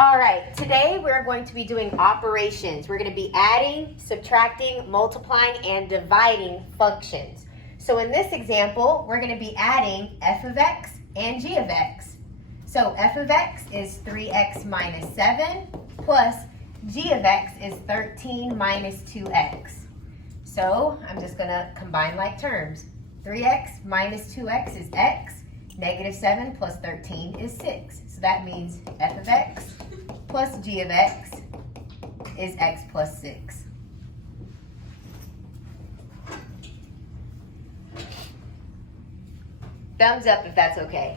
All right, today we're going to be doing operations. We're going to be adding, subtracting, multiplying, and dividing functions. So in this example, we're going to be adding f of x and g of x. So f of x is 3x minus 7 plus g of x is 13 minus 2x. So I'm just going to combine like terms. 3x minus 2x is x. Negative 7 plus 13 is 6. So that means f of x plus g of x is x plus 6. Thumbs up if that's okay.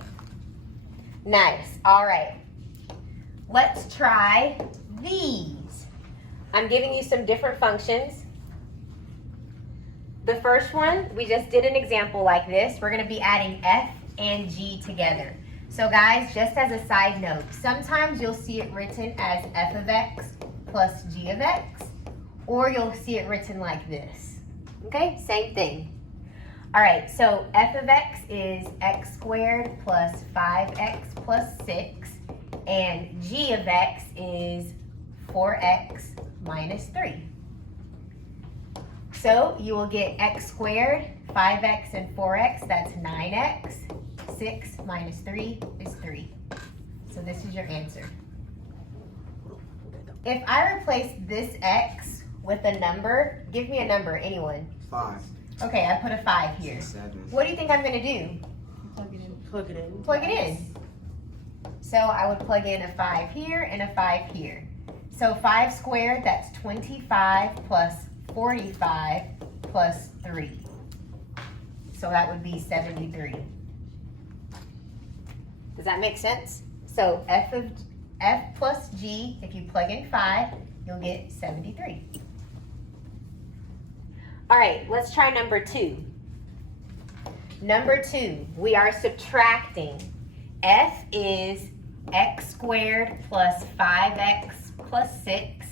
Nice. All right. Let's try these. I'm giving you some different functions. The first one, we just did an example like this. We're going to be adding f and g together. So guys, just as a side note, sometimes you'll see it written as f of x plus g of x, or you'll see it written like this. Okay, same thing. All right, so f of x is x squared plus 5x plus 6, and g of x is 4x minus 3. So you will get x squared, 5x and 4x, that's 9x. 6 minus 3 is 3. So this is your answer. If I replace this x with a number, give me a number, anyone. 5. Okay, I put a 5 here. 7. What do you think I'm going to do? Plug it in. Plug it in. Plug it in. So I would plug in a 5 here and a 5 here. So 5 squared, that's 25 plus 45 plus 3. So that would be 73. Does that make sense? So f plus g, if you plug in 5, you'll get 73. All right, let's try number 2. Number 2, we are subtracting. F is x squared plus 5x plus 6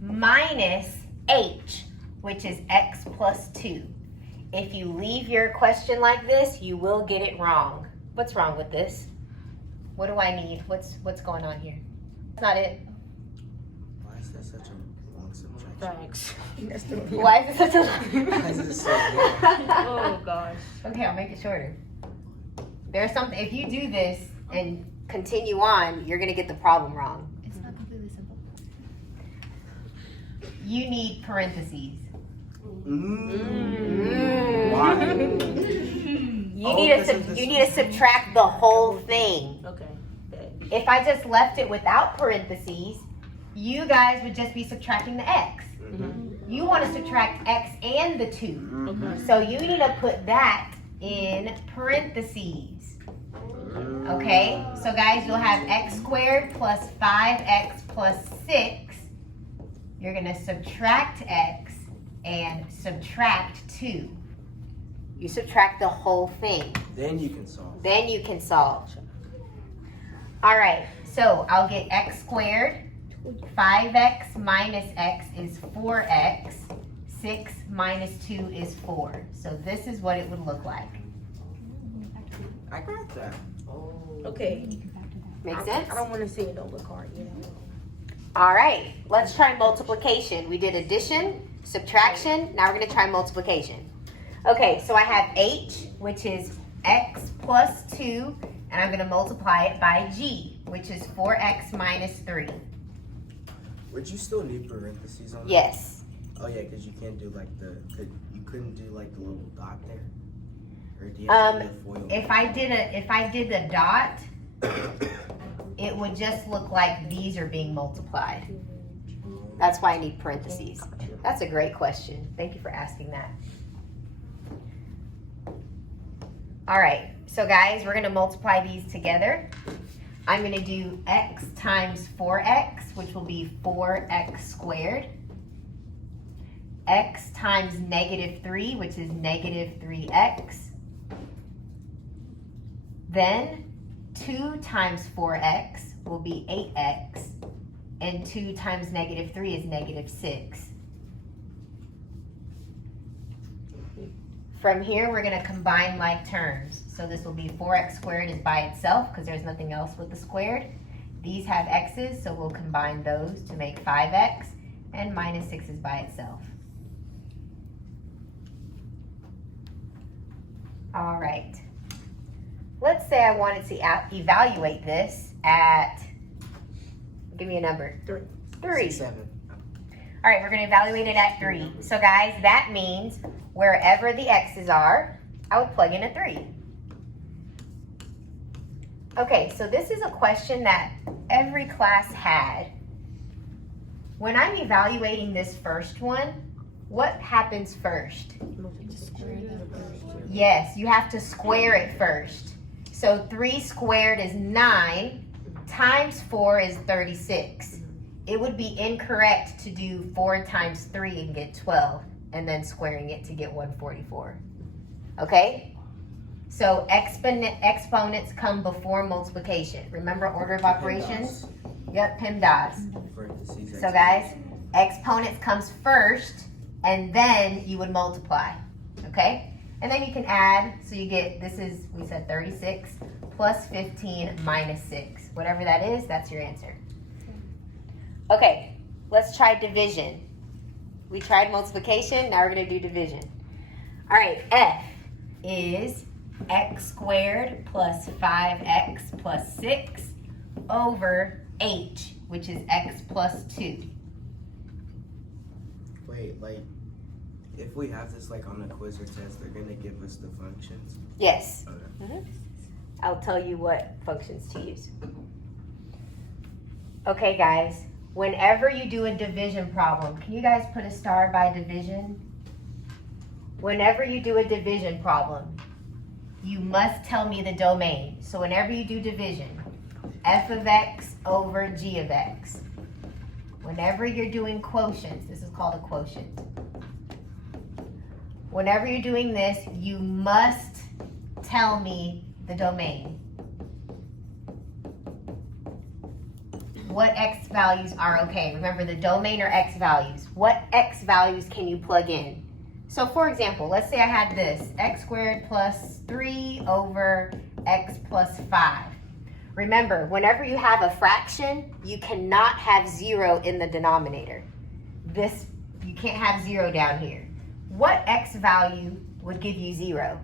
minus h, which is x plus 2. If you leave your question like this, you will get it wrong. What's wrong with this? What do I need? What's going on here? That's not it. Why is that such a long subtraction? Thanks. Why is it such a long? Why is it so long? Oh gosh. Okay, I'll make it shorter. There's something, if you do this and continue on, you're gonna get the problem wrong. It's not completely simple. You need parentheses. Why? You need to subtract the whole thing. Okay. If I just left it without parentheses, you guys would just be subtracting the x. You want to subtract x and the 2. Okay. So you need to put that in parentheses. Okay? So guys, you'll have x squared plus 5x plus 6. You're going to subtract x and subtract 2. You subtract the whole thing. Then you can solve. Then you can solve. All right, so I'll get x squared. 5x minus x is 4x. 6 minus 2 is 4. So this is what it would look like. I got that. Okay. Make sense? I don't want to see it on the card yet. All right, let's try multiplication. We did addition, subtraction. Now we're going to try multiplication. Okay, so I have h, which is x plus 2, and I'm going to multiply it by g, which is 4x minus 3. Would you still need parentheses on that? Yes. Oh yeah, because you can't do like you couldn't do like the little dot there? Or do you have to do a foil? If I did the dot, it would just look like these are being multiplied. That's why I need parentheses. That's a great question. Thank you for asking that. All right, so guys, we're gonna multiply these together. I'm gonna do x times 4x, which will be 4x squared. X times negative 3, which is negative 3x. Then 2 times 4x will be 8x. And 2 times negative 3 is negative 6. From here, we're going to combine like terms. So this will be 4x squared is by itself because there's nothing else with the squared. These have x's, so we'll combine those to make 5x, and minus 6 is by itself. All right. Let's say I wanted to evaluate this at, give me a number. 3. 7. All right, we're going to evaluate it at 3. So guys, that means wherever the x's are, I would plug in a 3. Okay, so this is a question that every class had. When I'm evaluating this first one, what happens first? Yes, you have to square it first. So 3 squared is 9, times 4 is 36. It would be incorrect to do 4 times 3 and get 12, and then squaring it to get 144. Okay? So exponents come before multiplication. Remember order of operations? Yep, PEMDAS. So guys, exponents comes first, and then you would multiply. Okay? And then you can add, so you get, this is, we said 36 plus 15 minus 6. Whatever that is, that's your answer. Okay, let's try division. We tried multiplication, now we're going to do division. All right, F is x squared plus 5x plus 6 over h, which is x plus 2. Wait, like, if we have this like on a quiz or test, they're gonna give us the functions? Yes. Okay. I'll tell you what functions to use. Okay, guys, whenever you do a division problem, can you guys put a star by division? Whenever you do a division problem, you must tell me the domain. So whenever you do division, f of x over g of x. Whenever you're doing quotients, this is called a quotient. Whenever you're doing this, you must tell me the domain. What x values are okay? Remember, the domain are x values. What x values can you plug in? So for example, let's say I had this, x squared plus 3 over x plus 5. Remember, whenever you have a fraction, you cannot have 0 in the denominator. This, you can't have 0 down here. What x value would give you 0?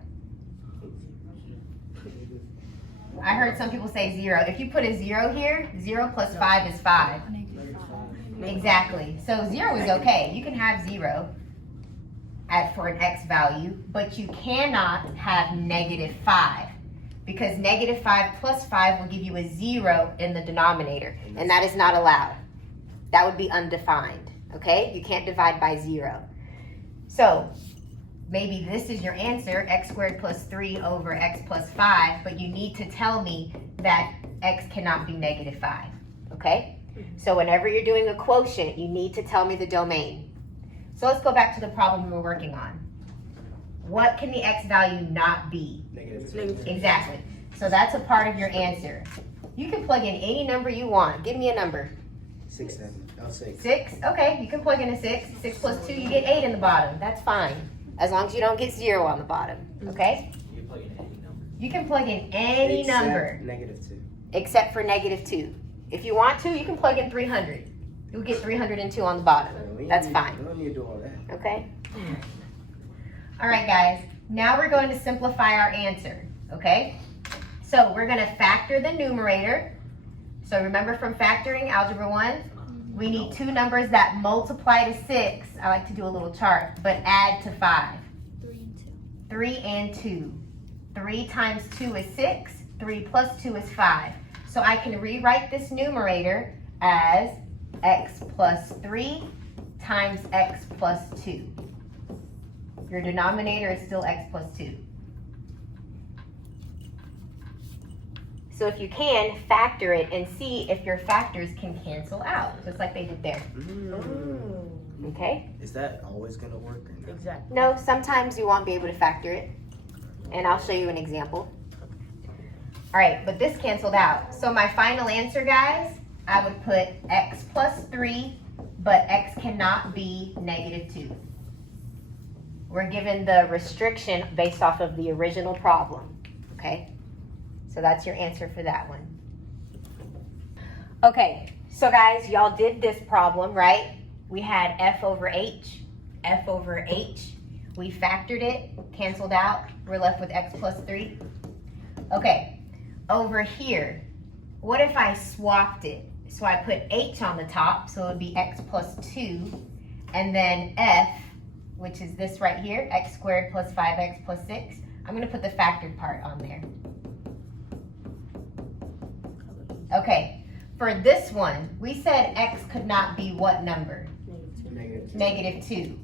I heard some people say 0. If you put a 0 here, 0 plus 5 is 5. Exactly. So 0 is okay. You can have 0 for an x value, but you cannot have negative 5, because negative 5 plus 5 will give you a 0 in the denominator, and that is not allowed. That would be undefined, okay? You can't divide by 0. So maybe this is your answer, x squared plus 3 over x plus 5, but you need to tell me that x cannot be negative 5, okay? So whenever you're doing a quotient, you need to tell me the domain. So let's go back to the problem we were working on. What can the x value not be? Negative. Exactly. So that's a part of your answer. You can plug in any number you want. Give me a number. 6, 7. Oh, 6. 6? Okay, you can plug in a 6. 6 plus 2, you get 8 in the bottom. That's fine. As long as you don't get 0 on the bottom. Okay? You can plug in any number. You can plug in any Except number. negative 2. Except for negative 2. If you want to, you can plug in 300. You'll get 302 on the bottom. That's fine. We don't need to do all that. Okay? All right, guys. Now we're going to simplify our answer. Okay? So we're going to factor the numerator. So remember from factoring, Algebra 1, we need two numbers that multiply to 6. I like to do a little chart, but add to 5. 3 and 2. 3 times 2 is 6. 3 plus 2 is 5. So I can rewrite this numerator as x plus 3 times x plus 2. Your denominator is still x plus 2. So if you can, factor it and see if your factors can cancel out, just like they did there. Okay? Is that always going to work or not? Exactly. No, sometimes you won't be able to factor it. And I'll show you an example. All right, but this canceled out. So my final answer, guys, I would put x plus 3, but x cannot be negative 2. We're given the restriction based off of the original problem, okay? So that's your answer for that one. Okay, so guys, y'all did this problem, right? We had f over h, f over h. We factored it, canceled out. We're left with x plus 3. Okay, over here, what if I swapped it? So I put h on the top, so it would be x plus 2, and then f, which is this right here, x squared plus 5x plus 6. I'm going to put the factored part on there. Okay, for this one, we said x could not be what number? Negative 2.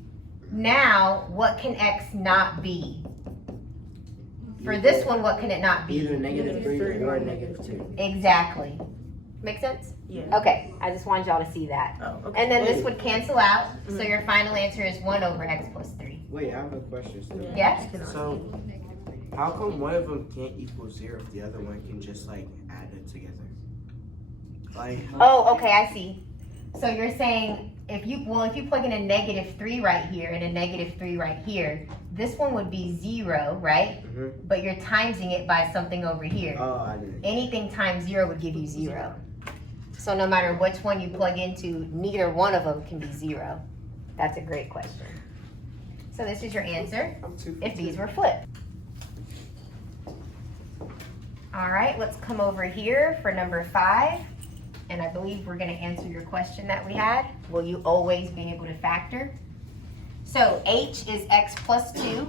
Now, what can x not be? For this one, what can it not be? Either negative 3 or negative 2. Exactly. Make sense? Yeah. Okay, I just wanted y'all to see that. Oh, okay. And then this would cancel out, so your final answer is 1 over x plus 3. Wait, I have a question still. Yeah? So, how come one of them can't equal 0 if the other one can just like add it together? Like, Oh, okay, I see. So you're saying if you plug in a negative 3 right here and a negative 3 right here, this one would be 0, right? Mhm. But you're timesing it by something over here. Oh, I didn't. Anything times 0 would give you 0. So no matter which one you plug into, neither one of them can be 0. That's a great question. So this is your answer if these were flipped. All right, let's come over here for number 5. And I believe we're going to answer your question that we had. Will you always be able to factor? So h is x plus 2.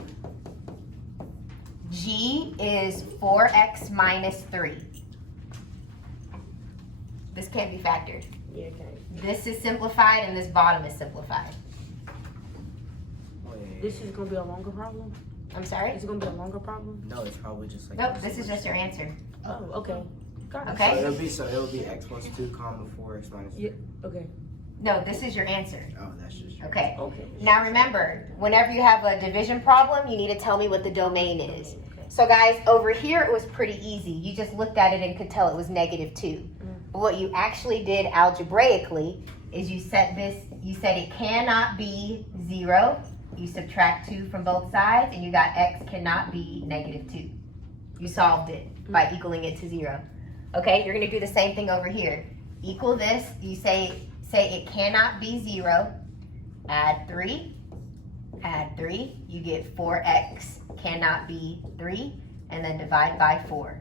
G is 4x minus 3. This can't be factored. Yeah, okay. This is simplified and this bottom is simplified. Wait. This is gonna be a longer problem? I'm sorry? Is it gonna be a longer problem? No, it's probably just like. Nope, this is just your answer. Oh, okay. Got it. Okay. So it'll be x plus 2 comma 4x minus 3. Yeah. Okay. No, this is your answer. Oh, that's just your Okay. Okay. Now remember, whenever you have a division problem, you need to tell me what the domain is. Okay. So guys, over here it was pretty easy. You just looked at it and could tell it was negative 2. But what you actually did algebraically is you said it cannot be 0. You subtract 2 from both sides and you got x cannot be negative 2. You solved it by equaling it to 0. Okay, you're going to do the same thing over here. Equal this, you say it cannot be 0, add 3, you get 4x cannot be 3, and then divide by 4.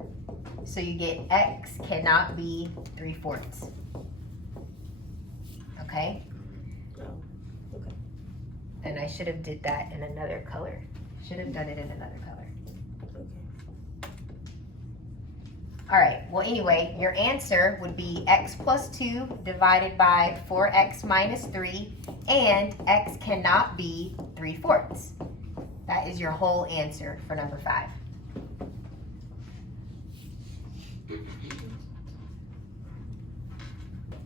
So you get x cannot be 3/4. Okay? Oh, okay. And I should have did that in another color. Should have done it in another color. Okay. All right, well anyway, your answer would be x plus 2 divided by 4x minus 3, and x cannot be 3/4. That is your whole answer for number 5.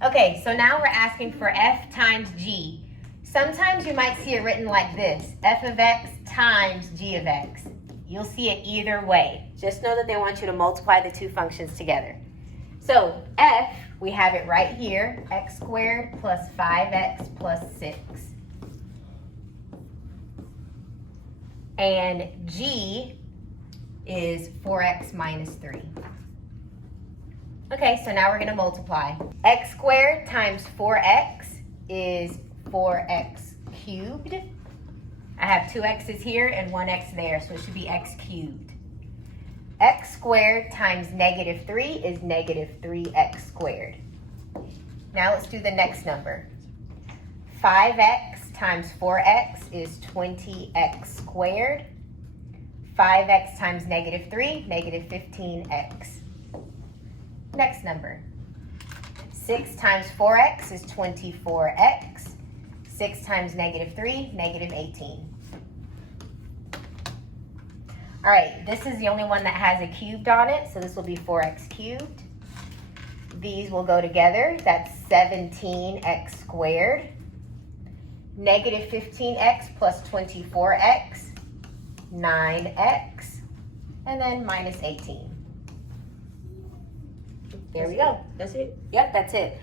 Okay, so now we're asking for f times g. Sometimes you might see it written like this, f of x times g of x. You'll see it either way. Just know that they want you to multiply the two functions together. So f, we have it right here, x squared plus 5x plus 6. And g is 4x minus 3. Okay, so now we're going to multiply. X squared times 4x is 4x cubed. I have 2 x's here and 1 x there, so it should be x cubed. X squared times negative 3 is negative 3x squared. Now let's do the next number. 5x times 4x is 20x squared. 5x times negative 3, negative 15x. Next number. 6 times 4x is 24x. 6 times negative 3, negative 18. All right, this is the only one that has a cubed on it, so this will be 4x cubed. These will go together. That's 17x squared. Negative 15x plus 24x, 9x, and then minus 18. There we go. That's it? Yep, that's it.